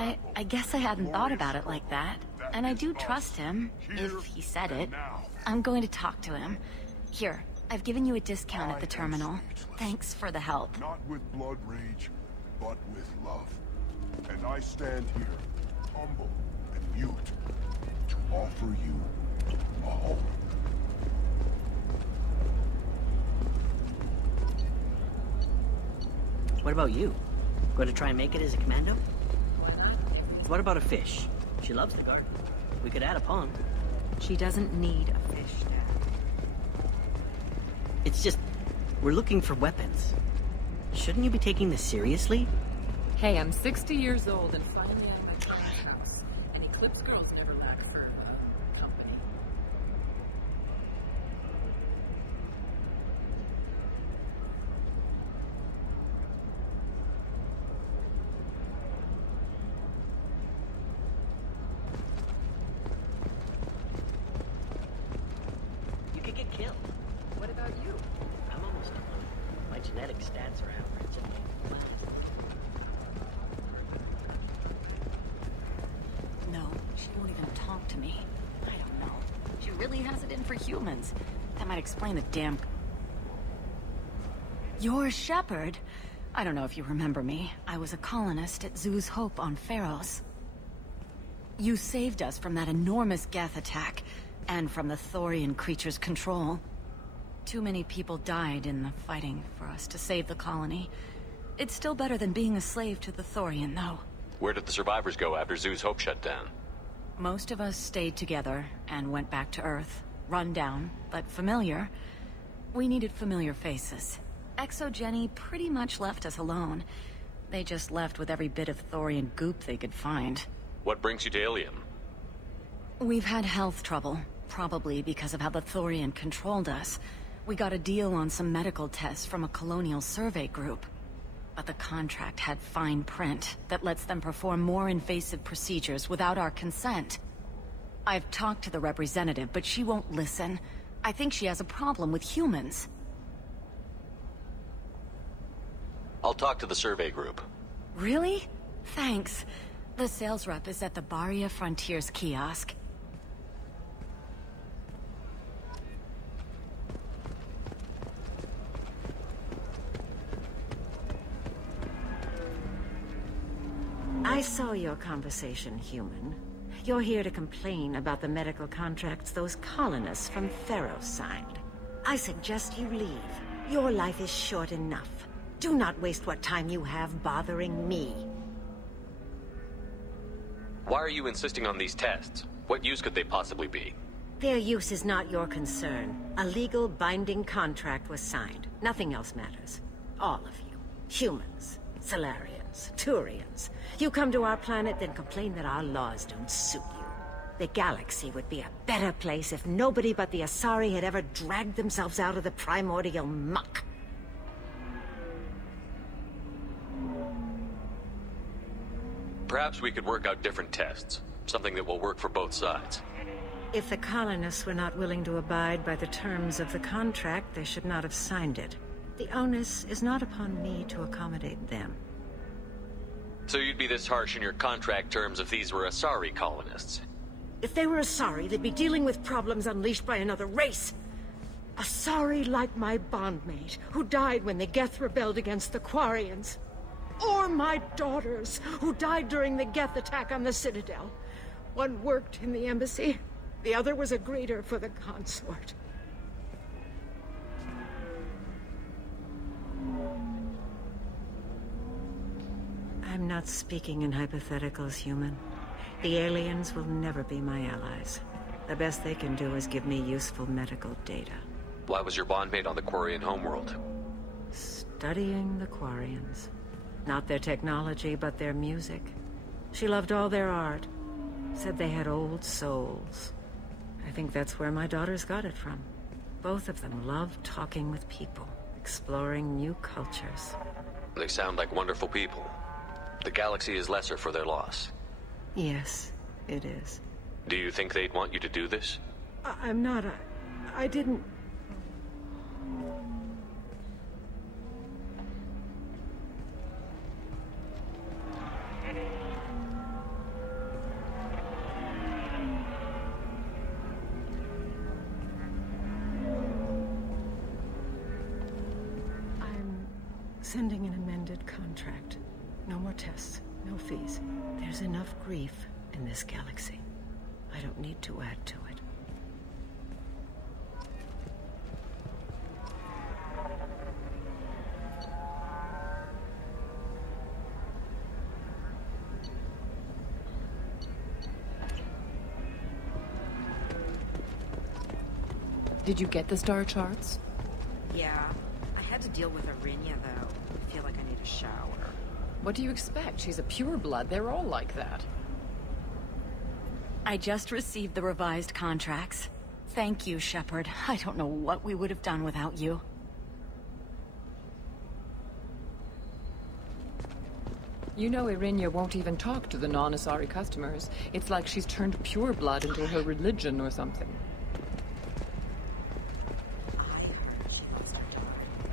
I guess I hadn't thought about it like that. And I do trust him, if he said it. I'm going to talk to him. Here, I've given you a discount at the terminal. Thanks for the help. Not with blood rage, but with love. And I stand here, humble and mute, to offer you a home. What about you? Going to try and make it as a commando? What about a fish? She loves the garden. We could add a pond. She doesn't need a fish, Dad. It's just, we're looking for weapons. Shouldn't you be taking this seriously? Hey, I'm 60 years old and finally out of my trash house. And Eclipse girls never lack for company. You could get killed. What about you? I'm almost done. My genetic stats are average. No, she won't even talk to me. I don't know. She really has it in for humans. That might explain the damn... You're a shepherd? I don't know if you remember me. I was a colonist at Zoo's Hope on Pharos. You saved us from that enormous Geth attack, and from the Thorian creature's control. Too many people died in the fighting for us to save the colony. It's still better than being a slave to the Thorian, though. Where did the survivors go after Zoo's Hope shut down? Most of us stayed together and went back to Earth. Run down, but familiar. We needed familiar faces. Exogeny pretty much left us alone. They just left with every bit of Thorian goop they could find. What brings you to Ilium? We've had health trouble, probably because of how the Thorian controlled us. We got a deal on some medical tests from a colonial survey group. But the contract had fine print that lets them perform more invasive procedures without our consent. I've talked to the representative, but she won't listen. I think she has a problem with humans. I'll talk to the survey group. Really? Thanks. The sales rep is at the Baria Frontiers kiosk. I saw your conversation, human. You're here to complain about the medical contracts those colonists from Pharos signed. I suggest you leave. Your life is short enough. Do not waste what time you have bothering me. Why are you insisting on these tests? What use could they possibly be? Their use is not your concern. A legal binding contract was signed. Nothing else matters. All of you. Humans. Salarians. Turians. You come to our planet, then complain that our laws don't suit you. The galaxy would be a better place if nobody but the Asari had ever dragged themselves out of the primordial muck. Perhaps we could work out different tests. Something that will work for both sides. If the colonists were not willing to abide by the terms of the contract, they should not have signed it. The onus is not upon me to accommodate them. So you'd be this harsh in your contract terms if these were Asari colonists? If they were Asari, they'd be dealing with problems unleashed by another race. Asari like my bondmate, who died when the Geth rebelled against the Quarians. Or my daughters, who died during the Geth attack on the Citadel. One worked in the embassy, the other was a greeter for the consort. I'm not speaking in hypotheticals, human. The aliens will never be my allies. The best they can do is give me useful medical data. Why was your bondmate on the Quarian homeworld? Studying the Quarians. Not their technology, but their music. She loved all their art. Said they had old souls. I think that's where my daughters got it from. Both of them loved talking with people, exploring new cultures. They sound like wonderful people. The galaxy is lesser for their loss. Yes, it is. Do you think they'd want you to do this? I'm not. I didn't... Sending an amended contract. No more tests, no fees. There's enough grief in this galaxy. I don't need to add to it. Did you get the star charts? Yeah. I had to deal with Arinya, though. I feel like I need a shower. What do you expect? She's a pureblood. They're all like that. I just received the revised contracts. Thank you, Shepard. I don't know what we would have done without you. You know Irinya won't even talk to the non-Asari customers. It's like she's turned pureblood into her religion or something.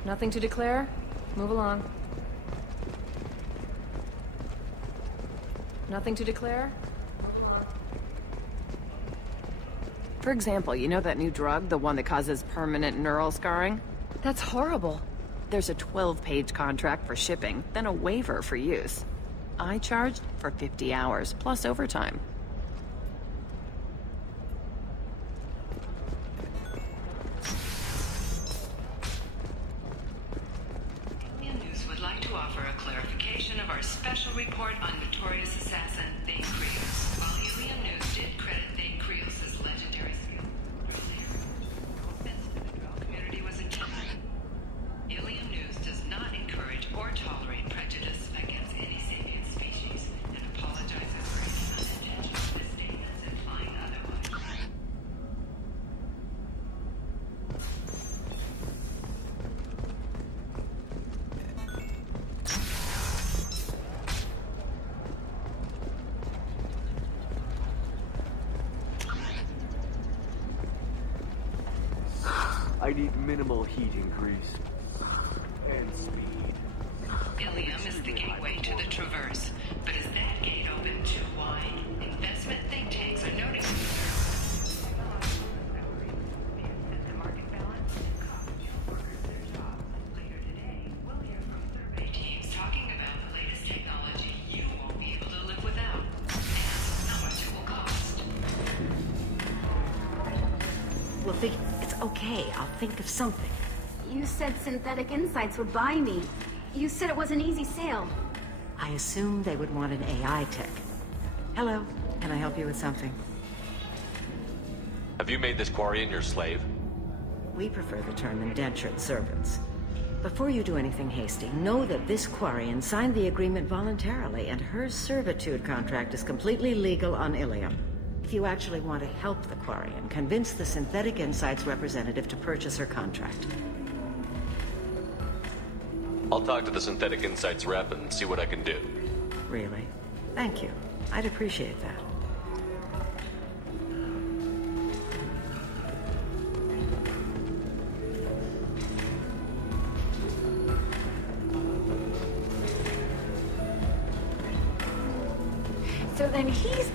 Nothing to declare? Move along. Nothing to declare? For example, you know that new drug, the one that causes permanent neural scarring? That's horrible. There's a 12-page contract for shipping, then a waiver for use. I charged for 50 hours, plus overtime. News would like to offer a clarification of our special report on notorious assassin Thane Krios. While Alien News did credit Thane Krios' legendary skill, offense to the drug community was intended. Alien News does not encourage or tolerate prejudice against any sapient species and apologizes for any unintentional misstatements implying otherwise. I need minimal heat increase. And speed. Ilium is the gateway to the Traverse, but is that gate open too wide? Investment think tanks are noting the market balance and cost workers their jobs. Later today, we'll hear from survey teams talking about the latest technology you won't be able to live without, and how much it will cost. We'll think it's okay. I'll think of something. You said Synthetic Insights would buy me. You said it was an easy sale. I assumed they would want an AI tech. Hello, can I help you with something? Have you made this Quarian your slave? We prefer the term indentured servants. Before you do anything hasty, know that this Quarian signed the agreement voluntarily, and her servitude contract is completely legal on Ilium. If you actually want to help the Quarian, convince the Synthetic Insights representative to purchase her contract. I'll talk to the Synthetic Insights rep and see what I can do. Really? Thank you. I'd appreciate that. So then he's...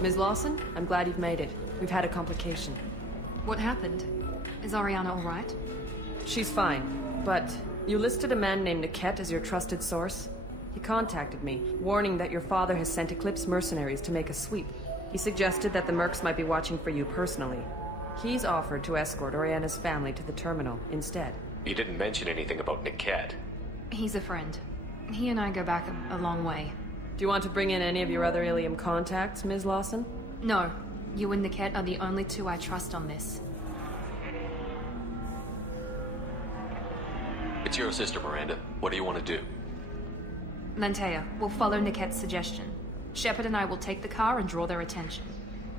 Ms. Lawson, I'm glad you've made it. We've had a complication. What happened? Is Ariana all right? She's fine, but you listed a man named Niket as your trusted source. He contacted me, warning that your father has sent Eclipse mercenaries to make a sweep. He suggested that the Mercs might be watching for you personally. He's offered to escort Oriana's family to the terminal instead. He didn't mention anything about Niket. He's a friend. He and I go back a long way. Do you want to bring in any of your other Ilium contacts, Ms. Lawson? No. You and Niket are the only two I trust on this. It's your sister, Miranda. What do you want to do? Lantea, we'll follow Niket's suggestion. Shepard and I will take the car and draw their attention.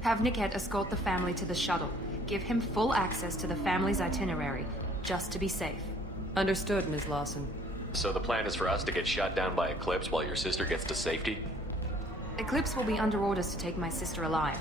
Have Niket escort the family to the shuttle. Give him full access to the family's itinerary, just to be safe. Understood, Ms. Lawson. So the plan is for us to get shot down by Eclipse while your sister gets to safety? Eclipse will be under orders to take my sister alive.